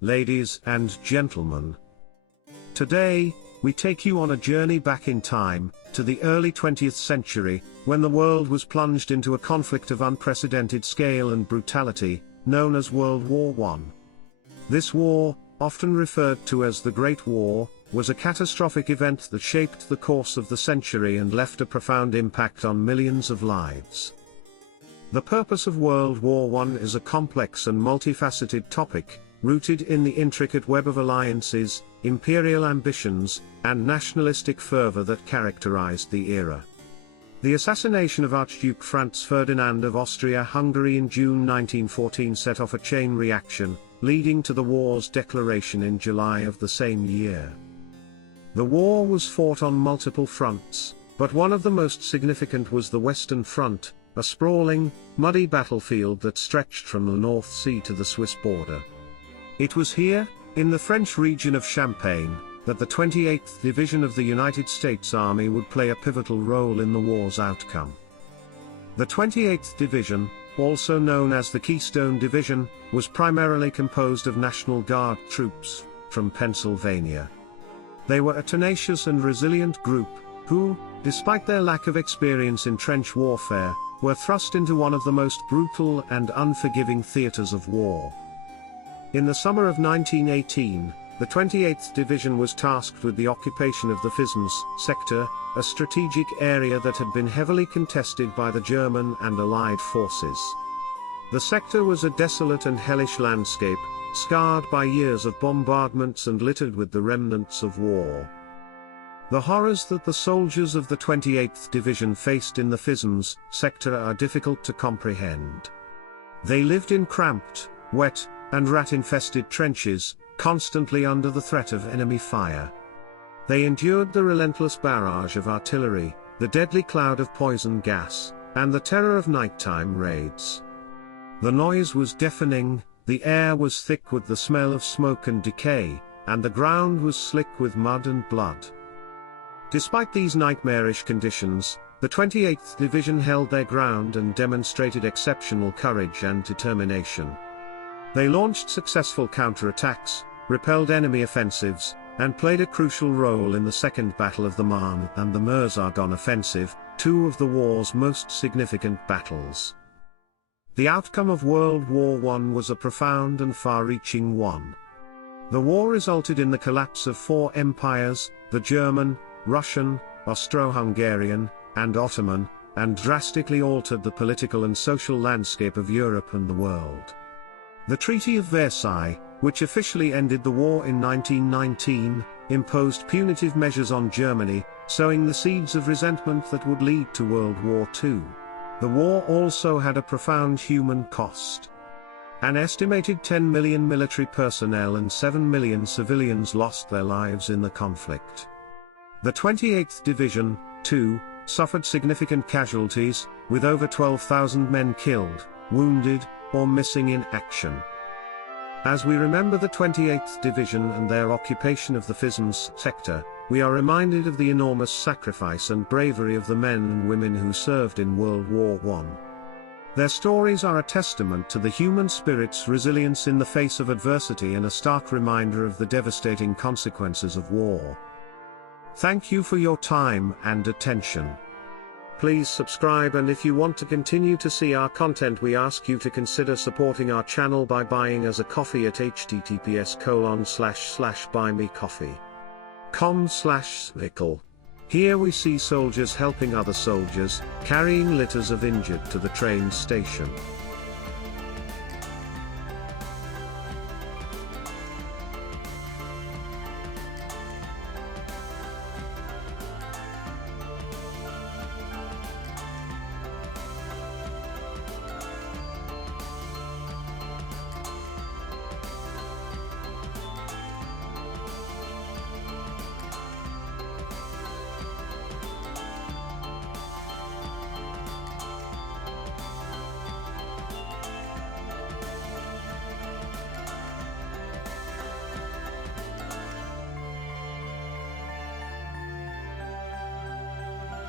ladies and gentlemen. Today, we take you on a journey back in time, to the early 20th century, when the world was plunged into a conflict of unprecedented scale and brutality, known as World War I. This war, often referred to as the Great War, was a catastrophic event that shaped the course of the century and left a profound impact on millions of lives. The purpose of World War I is a complex and multifaceted topic, rooted in the intricate web of alliances, imperial ambitions, and nationalistic fervor that characterized the era. The assassination of Archduke Franz Ferdinand of Austria-Hungary in June 1914 set off a chain reaction, leading to the war's declaration in July of the same year. The war was fought on multiple fronts, but one of the most significant was the Western Front, a sprawling, muddy battlefield that stretched from the North Sea to the Swiss border. It was here, in the French region of Champagne, that the 28th Division of the United States Army would play a pivotal role in the war's outcome. The 28th Division, also known as the Keystone Division, was primarily composed of National Guard troops from Pennsylvania. They were a tenacious and resilient group, who, despite their lack of experience in trench warfare, were thrust into one of the most brutal and unforgiving theaters of war. In the summer of 1918, the 28th Division was tasked with the occupation of the Fismes sector, a strategic area that had been heavily contested by the German and Allied forces. The sector was a desolate and hellish landscape, scarred by years of bombardments and littered with the remnants of war. The horrors that the soldiers of the 28th Division faced in the Fismes sector are difficult to comprehend. They lived in cramped, wet, and rat-infested trenches, constantly under the threat of enemy fire. They endured the relentless barrage of artillery, the deadly cloud of poison gas, and the terror of nighttime raids. The noise was deafening, the air was thick with the smell of smoke and decay, and the ground was slick with mud and blood. Despite these nightmarish conditions, the 28th Division held their ground and demonstrated exceptional courage and determination. They launched successful counterattacks, repelled enemy offensives, and played a crucial role in the Second Battle of the Marne and the Meuse-Argonne Offensive, two of the war's most significant battles. The outcome of World War I was a profound and far-reaching one. The war resulted in the collapse of four empires, the German, Russian, Austro-Hungarian, and Ottoman, and drastically altered the political and social landscape of Europe and the world. The Treaty of Versailles, which officially ended the war in 1919, imposed punitive measures on Germany, sowing the seeds of resentment that would lead to World War II. The war also had a profound human cost. An estimated 10 million military personnel and 7 million civilians lost their lives in the conflict. The 28th Division, too, suffered significant casualties, with over 12,000 men killed, wounded, or missing in action. As we remember the 28th Division and their occupation of the Fismes sector, we are reminded of the enormous sacrifice and bravery of the men and women who served in World War I. Their stories are a testament to the human spirit's resilience in the face of adversity and a stark reminder of the devastating consequences of war. Thank you for your time and attention. Please subscribe, and if you want to continue to see our content, we ask you to consider supporting our channel by buying us a coffee at https://buymecoffee.com/slickle. Here we see soldiers helping other soldiers, carrying litters of injured to the train station.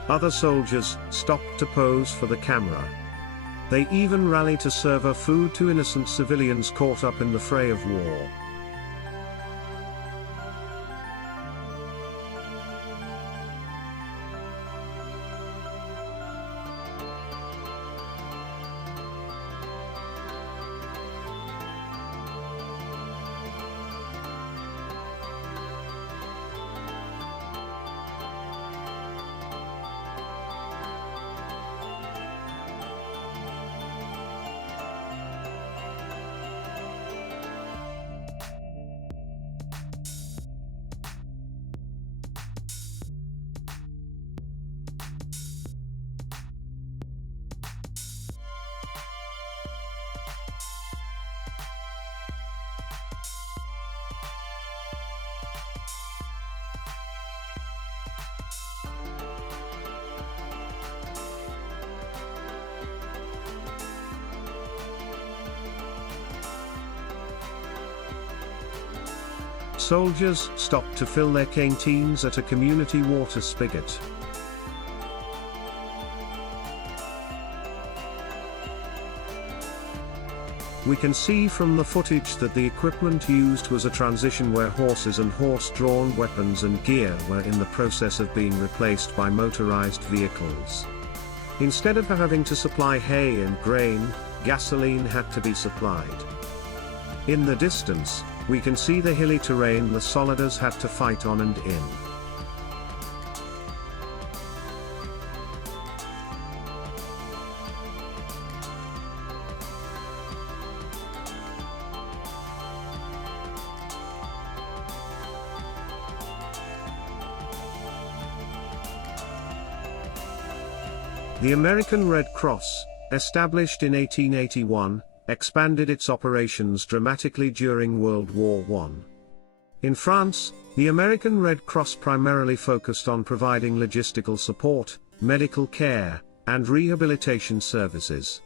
Other soldiers stopped to pose for the camera. They even rally to serve food to innocent civilians caught up in the fray of war. Soldiers stopped to fill their canteens at a community water spigot. We can see from the footage that the equipment used was a transition where horses and horse-drawn weapons and gear were in the process of being replaced by motorized vehicles. Instead of having to supply hay and grain, gasoline had to be supplied. In the distance, we can see the hilly terrain the soldiers had to fight on and in. The American Red Cross, established in 1881, expanded its operations dramatically during World War I. In France, the American Red Cross primarily focused on providing logistical support, medical care, and rehabilitation services.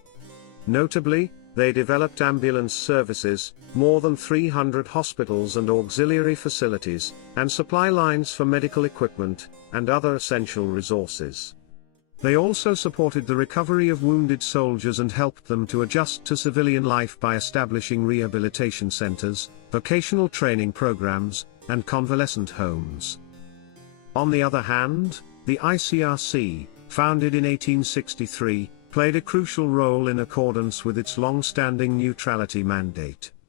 Notably, they developed ambulance services, more than 300 hospitals and auxiliary facilities, and supply lines for medical equipment, and other essential resources. They also supported the recovery of wounded soldiers and helped them to adjust to civilian life by establishing rehabilitation centers, vocational training programs, and convalescent homes. On the other hand, the ICRC, founded in 1863, played a crucial role in accordance with its long-standing neutrality mandate.